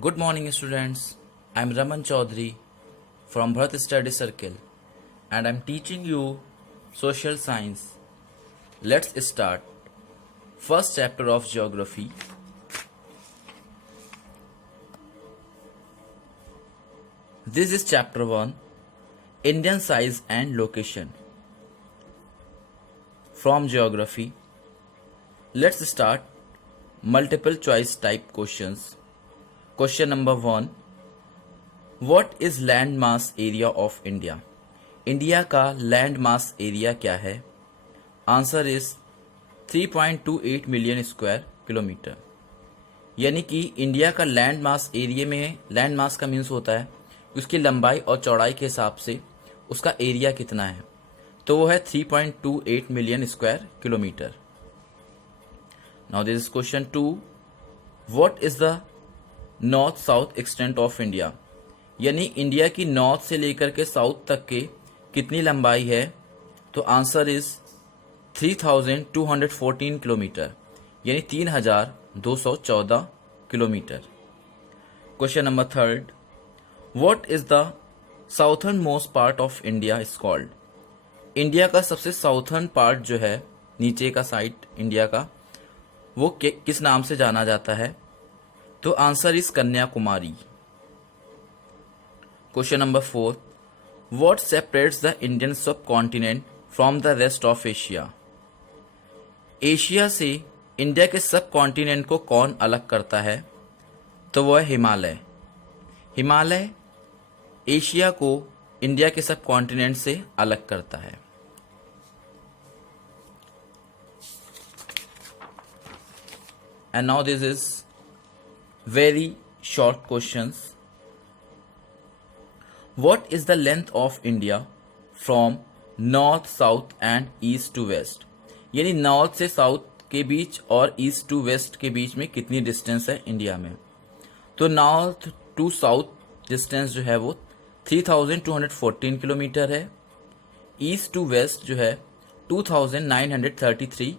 Good morning, students. I am Raman Chaudhary from Bharat Study Circle and I am teaching you social science. Let's start. First chapter of geography. This is chapter 1, Indian size and location. From geography, let's start multiple choice type questions. Question number 1. What is land mass area of India? India का land mass area क्या है? Answer is 3.28 million square kilometre. यानी कि India का land mass area में, land mass का means होता है उसकी लंबाई और चौड़ाई के हिसाब से उसका एरिया कितना है, तो वो है 3.28 million square kilometre. Now this is question 2. What is the north south extent of India? यानी इंडिया की नॉर्थ से लेकर के साउथ तक के कितनी लंबाई है, तो आंसर इज 3214 किलोमीटर, यानी 3214 kilometre. Question number 3. What is the southern most part of India is called? India का सबसे साउथर्न पार्ट जो है, नीचे का साइड इंडिया का, वो किस नाम से जाना जाता है, तो answer is Kanyakumari. Question number 4. What separates the Indian subcontinent from the rest of Asia? Asia से इंडिया के सब कॉन्टिनेंट को कौन अलग करता है, तो वो है हिमालय। हिमालय एशिया को इंडिया के सब कॉन्टिनेंट से अलग करता है। And now this is very short questions. What is the length of India from north, south and east to west? यानी नॉर्थ से साउथ के बीच और ईस्ट टू वेस्ट के बीच में कितनी डिस्टेंस है इंडिया में, तो नॉर्थ टू साउथ डिस्टेंस जो है वो 3214 किलोमीटर है। ईस्ट टू वेस्ट जो है 2933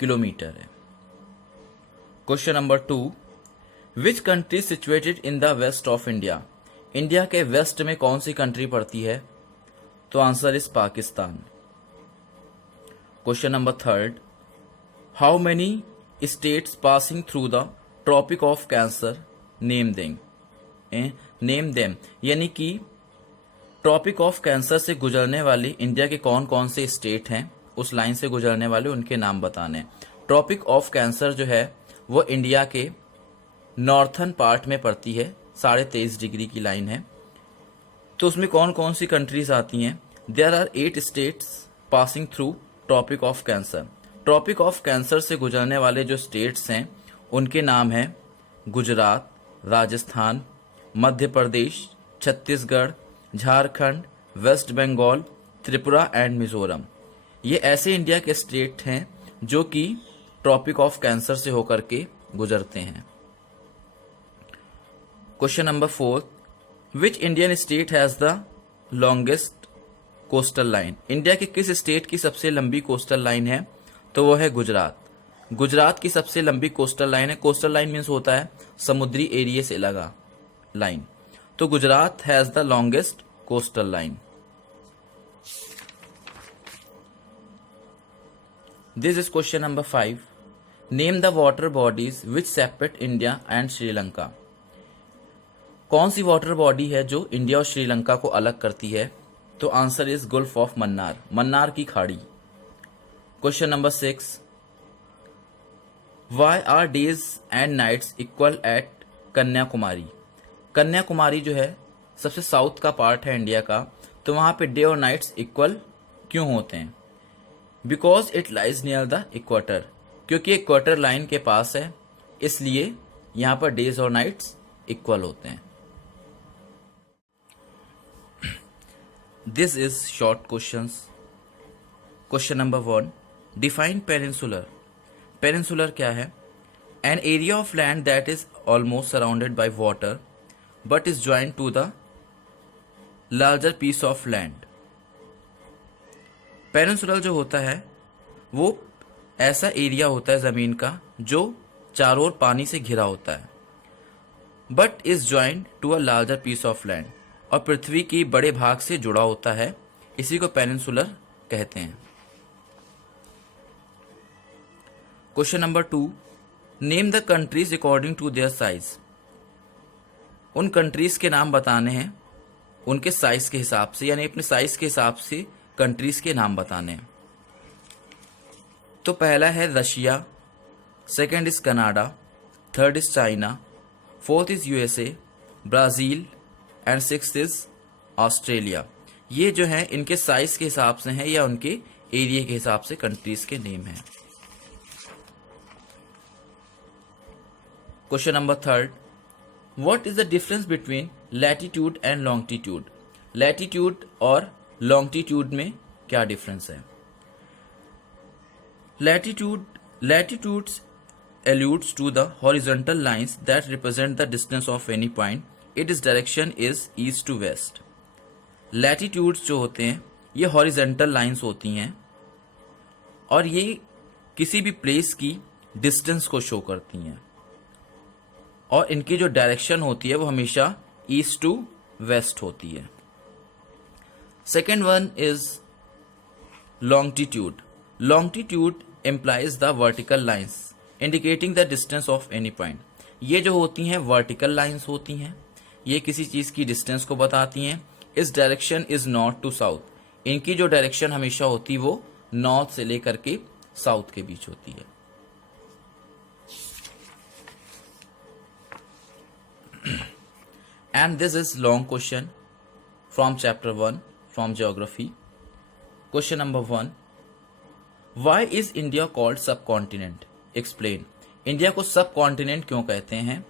किलोमीटर है। Question number 2. Which country situated in the west of India? India के वेस्ट में कौन सी कंट्री पड़ती है, तो answer is Pakistan. Question number 3. How many states passing through the Tropic of Cancer? Name them यानी कि ट्रॉपिक ऑफ कैंसर से गुजरने वाली इंडिया के कौन कौन से स्टेट हैं, उस लाइन से गुजरने वाले उनके नाम बताने। ट्रॉपिक ऑफ कैंसर जो है वो इंडिया के नॉर्थन पार्ट में पड़ती है, 23.5 डिग्री की लाइन है। तो उसमें कौन कौन सी कंट्रीज आती हैं? There are 8 states passing through Tropic of Cancer. Tropic of Cancer से गुजरने वाले जो स्टेट्स हैं उनके नाम हैं गुजरात, राजस्थान, मध्य प्रदेश, छत्तीसगढ़, झारखंड, वेस्ट बंगाल, त्रिपुरा एंड मिजोरम। ये ऐसे इंडिया के स्टेट हैं जो कि ट्रॉपिक ऑफ कैंसर से होकर के गुजरते हैं। Question number 4. Which Indian state has the longest coastal line? India के किस स्टेट की सबसे लंबी कोस्टल लाइन है, तो वो है गुजरात। गुजरात की सबसे लंबी कोस्टल लाइन है। कोस्टल लाइन मीन्स होता है समुद्री एरिया से लगा लाइन, तो Gujarat has the longest coastal line. This is question number 5. Name the water bodies which separate India and Sri Lanka? कौन सी वाटर बॉडी है जो इंडिया और श्रीलंका को अलग करती है, तो answer is Gulf of Mannar, Mannar की खाड़ी। Question number 6. Why are days and nights equal at Kanyakumari? Kanyakumari जो है सबसे साउथ का पार्ट है इंडिया का, तो वहां पे डे और नाइट्स इक्वल क्यों होते हैं? Because it lies near the equator, क्योंकि इक्वेटर लाइन के पास है, इसलिए यहां पर डेज और नाइट्स इक्वल होते हैं। This is short questions. Question number 1. Define peninsular. Peninsular क्या है? An area of land that is almost surrounded by water but is joined to the larger piece of land. Peninsular जो होता है वो ऐसा area होता है जमीन का जो चारों ओर पानी से घिरा होता है। But is joint to a larger piece of land, और पृथ्वी की बड़े भाग से जुड़ा होता है, इसी को पेनिनसुलर कहते हैं। Question number 2, name the countries according to their size. उन कंट्रीज के नाम बताने हैं उनके साइज के हिसाब से, यानी अपने साइज के हिसाब से कंट्रीज के नाम बताने हैं। तो पहला है Russia, second is Canada, third is China, fourth is USA, Brazil and sixth is Australia. ये जो है इनके साइज के हिसाब से हैं या उनके एरिया के हिसाब से कंट्रीज के नेम हैं। Question number 3, what is the difference between latitude and longitude. Latitude और लॉन्गिट्यूड में क्या डिफरेंस है। latitudes alludes to the horizontal lines that represent the distance of any point. Its direction is east to west. Latitudes जो होते हैं ये horizontal lines होती हैं और ये किसी भी प्लेस की डिस्टेंस को शो करती हैं, और इनकी जो डायरेक्शन होती है वो हमेशा ईस्ट टू वेस्ट होती है। Second one is longitude. Longitude implies the vertical lines indicating the distance of any point. ये जो होती हैं वर्टिकल लाइंस होती हैं, ये किसी चीज की डिस्टेंस को बताती हैं। इस direction is north to south, इनकी जो डायरेक्शन हमेशा होती है वो नॉर्थ से लेकर के साउथ के बीच होती है। And this is long question from chapter 1 from geography. Question number 1, why is India called subcontinent? Explain. India को सब कॉन्टिनेंट क्यों कहते हैं,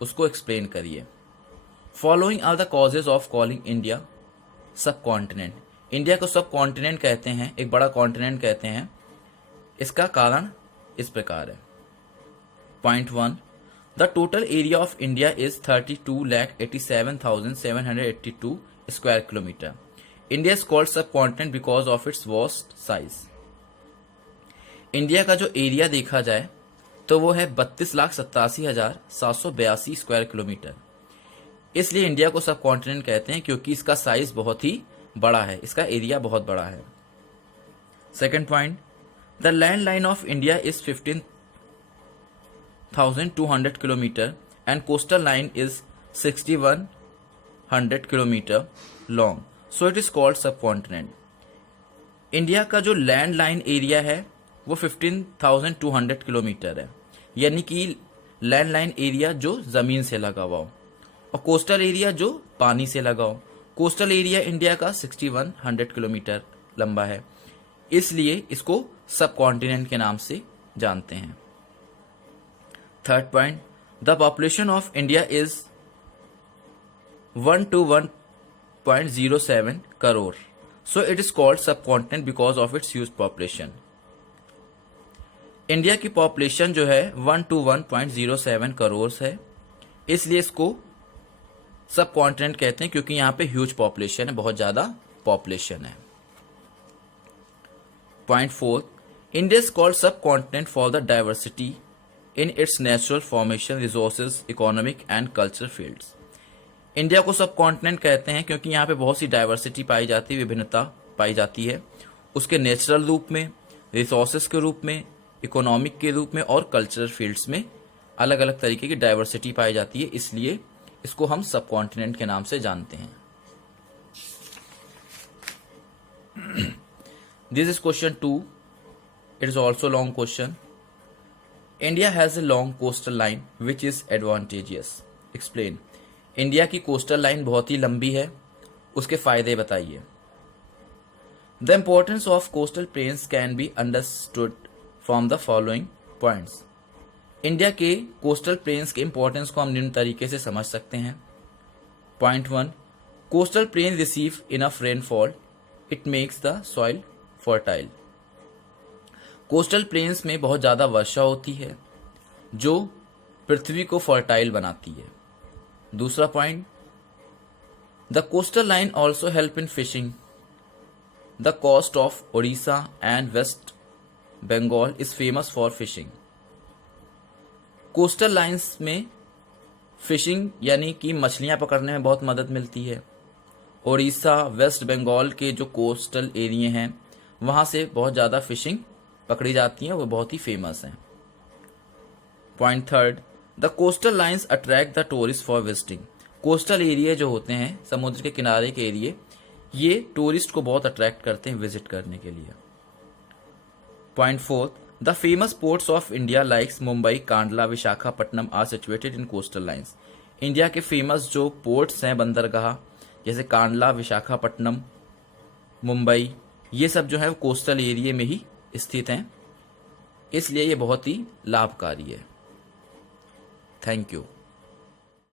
उसको एक्सप्लेन करिए। Following are the causes of calling India subcontinent. India को सब continent कहते हैं, एक बड़ा कॉन्टिनेंट कहते हैं, इसका कारण इस प्रकार है। Point 1, the total area of India is 32,87,782 square kilometre. India is called subcontinent because of its vast size. India का जो एरिया देखा जाए तो वो है 32,87,782 स्क्वायर किलोमीटर। इसलिए इंडिया को सब कॉन्टिनेंट कहते हैं क्योंकि इसका साइज बहुत ही बड़ा है, इसका एरिया बहुत बड़ा है। Second point, the land line of India is 15,200 kilometre and coastal line is 6,100 kilometre long, so it is called subcontinent. India का जो लैंड लाइन एरिया है वो 15,200 किलोमीटर है, यानी कि लैंड लाइन एरिया जो जमीन से लगा हुआ हो, और कोस्टल एरिया जो पानी से लगा हो। कोस्टल एरिया इंडिया का 6,100 किलोमीटर लंबा है, इसलिए इसको सब कॉन्टिनेंट के नाम से जानते हैं। Third point, the population of India is 1 to 1.07 crore, so it is called subcontinent because of its huge population. India की पॉपुलेशन जो है 1 to 1.07 करोड़ है, इसलिए इसको सब कॉन्टिनेंट कहते हैं क्योंकि यहाँ पे ह्यूज पॉपुलेशन है, बहुत ज्यादा पॉपुलेशन है। पॉइंट 4, इंडिया इज कॉल्ड सब continent for the diversity in its natural formation, resources, economic and culture fields. India को सब कॉन्टिनेंट कहते हैं क्योंकि यहाँ पे बहुत सी डाइवर्सिटी पाई जाती है, विभिन्नता पाई जाती है, उसके नेचुरल रूप में, रिसोर्सेज के रूप में, इकोनॉमिक के रूप में और कल्चरल फील्ड्स में अलग अलग तरीके की डाइवर्सिटी पाई जाती है, इसलिए इसको हम सब कॉन्टिनेंट के नाम से जानते हैं। This is question 2, it is also long question. India has a long coastal line which is advantageous. Explain. India की कोस्टल लाइन बहुत ही लंबी है, उसके फायदे बताइए। The importance of coastal planes can be understood from the following points. India के coastal planes के importance को हम निम्न तरीके से समझ सकते हैं। Point 1, coastal plain receive enough rainfall, it makes the soil fertile. Coastal planes में बहुत ज्यादा वर्षा होती है जो पृथ्वी को फर्टाइल बनाती है। दूसरा point, the coastal line also help in fishing. The coast of Odisha and West Bengal is famous for fishing. Coastal lines में फिशिंग यानी कि मछलियां पकड़ने में बहुत मदद मिलती है। उड़ीसा, वेस्ट बंगाल के जो कोस्टल एरिया हैं वहां से बहुत ज़्यादा फिशिंग पकड़ी जाती हैं, वो बहुत ही फेमस हैं। Point third, the coastal lines attract the tourist for visiting. Coastal area जो होते हैं, समुद्र के किनारे के एरिया, ये टूरिस्ट को बहुत अट्रैक्ट करते हैं विजिट करने के लिए। Point fourth, the famous ports of India likes Mumbai, Kandla, Visakhapatnam are situated in coastal lines. India के फेमस जो पोर्ट्स हैं, बंदरगाह, जैसे कांडला, विशाखापट्टनम, मुंबई, ये सब जो है वो कोस्टल एरिया में ही स्थित हैं, इसलिए ये बहुत ही लाभकारी है। Thank you.